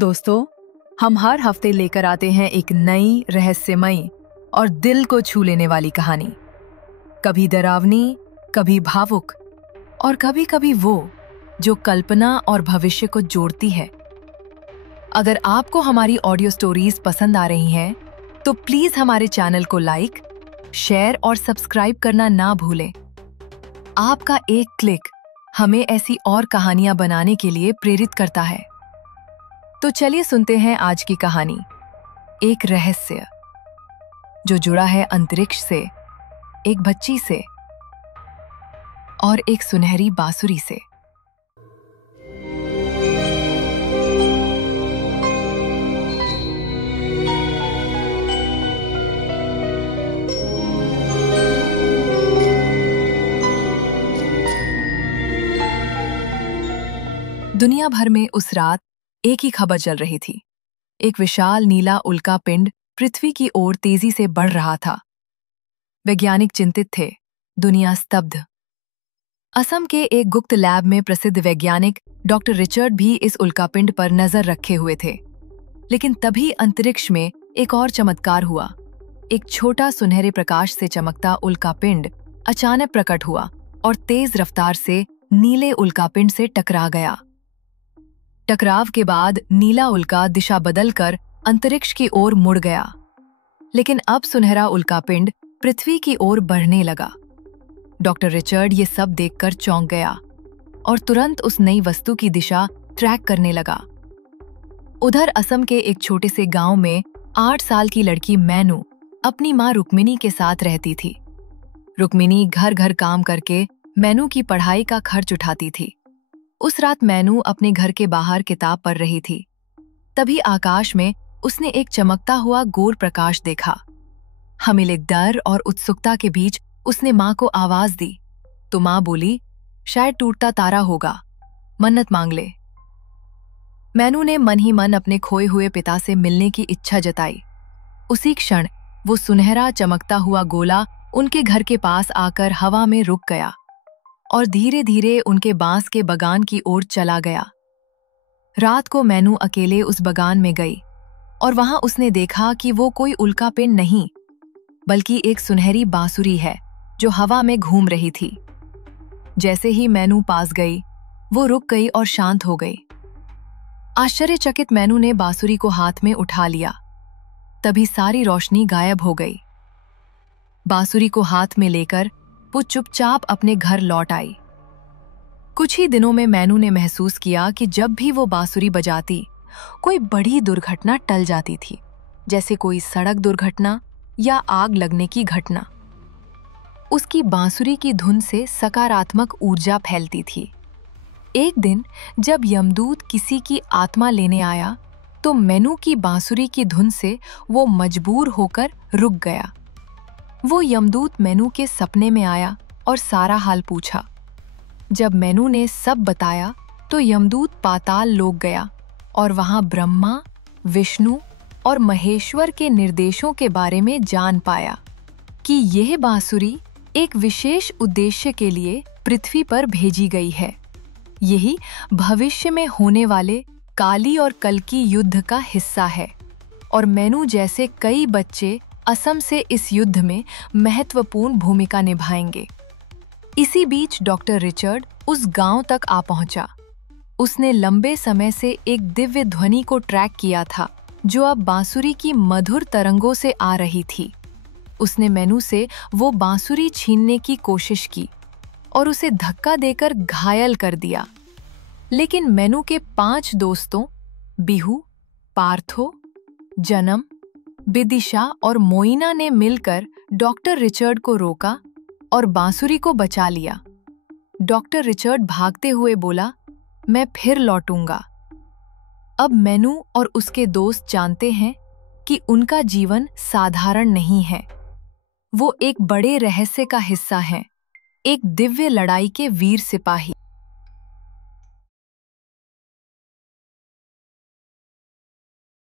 दोस्तों, हम हर हफ्ते लेकर आते हैं एक नई रहस्यमयी और दिल को छू लेने वाली कहानी। कभी डरावनी, कभी भावुक और कभी-कभी वो जो कल्पना और भविष्य को जोड़ती है। अगर आपको हमारी ऑडियो स्टोरीज पसंद आ रही हैं, तो प्लीज हमारे चैनल को लाइक, शेयर और सब्सक्राइब करना ना भूलें। आपका एक क्लिक हमें ऐसी और कहानियां बनाने के लिए प्रेरित करता है। तो चलिए सुनते हैं आज की कहानी, एक रहस्य जो जुड़ा है अंतरिक्ष से, एक बच्ची से और एक सुनहरी बांसुरी से। दुनिया भर में उस रात एक ही खबर चल रही थी। एक विशाल नीला उल्का पिंड पृथ्वी की ओर तेजी से बढ़ रहा था। वैज्ञानिक चिंतित थे, दुनिया स्तब्ध। असम के एक गुप्त लैब में प्रसिद्ध वैज्ञानिक डॉक्टर रिचर्ड भी इस उल्कापिंड पर नजर रखे हुए थे। लेकिन तभी अंतरिक्ष में एक और चमत्कार हुआ। एक छोटा सुनहरे प्रकाश से चमकता उल्कापिंड अचानक प्रकट हुआ और तेज रफ्तार से नीले उल्कापिंड से टकरा गया। टकराव के बाद नीला उल्का दिशा बदलकर अंतरिक्ष की ओर मुड़ गया। लेकिन अब सुनहरा उल्कापिंड पृथ्वी की ओर बढ़ने लगा। डॉक्टर रिचर्ड ये सब देखकर चौंक गया और तुरंत उस नई वस्तु की दिशा ट्रैक करने लगा। उधर असम के एक छोटे से गांव में 8 साल की लड़की मैनू अपनी मां रुक्मिनी के साथ रहती थी। रुक्मिनी घर घर काम करके मैनू की पढ़ाई का खर्च उठाती थी। उस रात मैनू अपने घर के बाहर किताब पढ़ रही थी। तभी आकाश में उसने एक चमकता हुआ गोल प्रकाश देखा। हमिले डर और उत्सुकता के बीच उसने मां को आवाज दी तो मां बोली, शायद टूटता तारा होगा, मन्नत मांग ले। मैनू ने मन ही मन अपने खोए हुए पिता से मिलने की इच्छा जताई। उसी क्षण वो सुनहरा चमकता हुआ गोला उनके घर के पास आकर हवा में रुक गया और धीरे धीरे उनके बांस के बगान की ओर चला गया। रात को मैनू अकेले उस बगान में गई और वहां उसने देखा कि वो कोई उल्कापिंड नहीं, बल्कि एक सुनहरी बांसुरी है जो हवा में घूम रही थी। जैसे ही मैनू पास गई, वो रुक गई और शांत हो गई। आश्चर्यचकित मैनू ने बांसुरी को हाथ में उठा लिया। तभी सारी रोशनी गायब हो गई। बांसुरी को हाथ में लेकर वो चुपचाप अपने घर लौट आई। कुछ ही दिनों में मैनू ने महसूस किया कि जब भी वो बांसुरी बजाती, कोई बड़ी दुर्घटना टल जाती थी, जैसे कोई सड़क दुर्घटना या आग लगने की घटना। उसकी बांसुरी की धुन से सकारात्मक ऊर्जा फैलती थी। एक दिन जब यमदूत किसी की आत्मा लेने आया, तो मैनू की बांसुरी की धुन से वो मजबूर होकर रुक गया। वो यमदूत मैनू के सपने में आया और सारा हाल पूछा। जब मैनू ने सब बताया तो यमदूत पाताल लोक गया और वहां ब्रह्मा, विष्णु और महेश्वर के निर्देशों के बारे में जान पाया कि यह बांसुरी एक विशेष उद्देश्य के लिए पृथ्वी पर भेजी गई है। यही भविष्य में होने वाले काली और कल्कि युद्ध का हिस्सा है और मैनू जैसे कई बच्चे असम से इस युद्ध में महत्वपूर्ण भूमिका निभाएंगे। इसी बीच डॉक्टर रिचर्ड उस गांव तक आ पहुंचा। उसने लंबे समय से एक दिव्य ध्वनि को ट्रैक किया था, जो अब बांसुरी की मधुर तरंगों से आ रही थी। उसने मैनू से वो बांसुरी छीनने की कोशिश की और उसे धक्का देकर घायल कर दिया। लेकिन मैनू के 5 दोस्तों बिहू, पार्थो, जनम, बिदिशा और मोइना ने मिलकर डॉक्टर रिचर्ड को रोका और बांसुरी को बचा लिया। डॉक्टर रिचर्ड भागते हुए बोला, मैं फिर लौटूंगा। अब मैनू और उसके दोस्त जानते हैं कि उनका जीवन साधारण नहीं है। वो एक बड़े रहस्य का हिस्सा हैं, एक दिव्य लड़ाई के वीर सिपाही।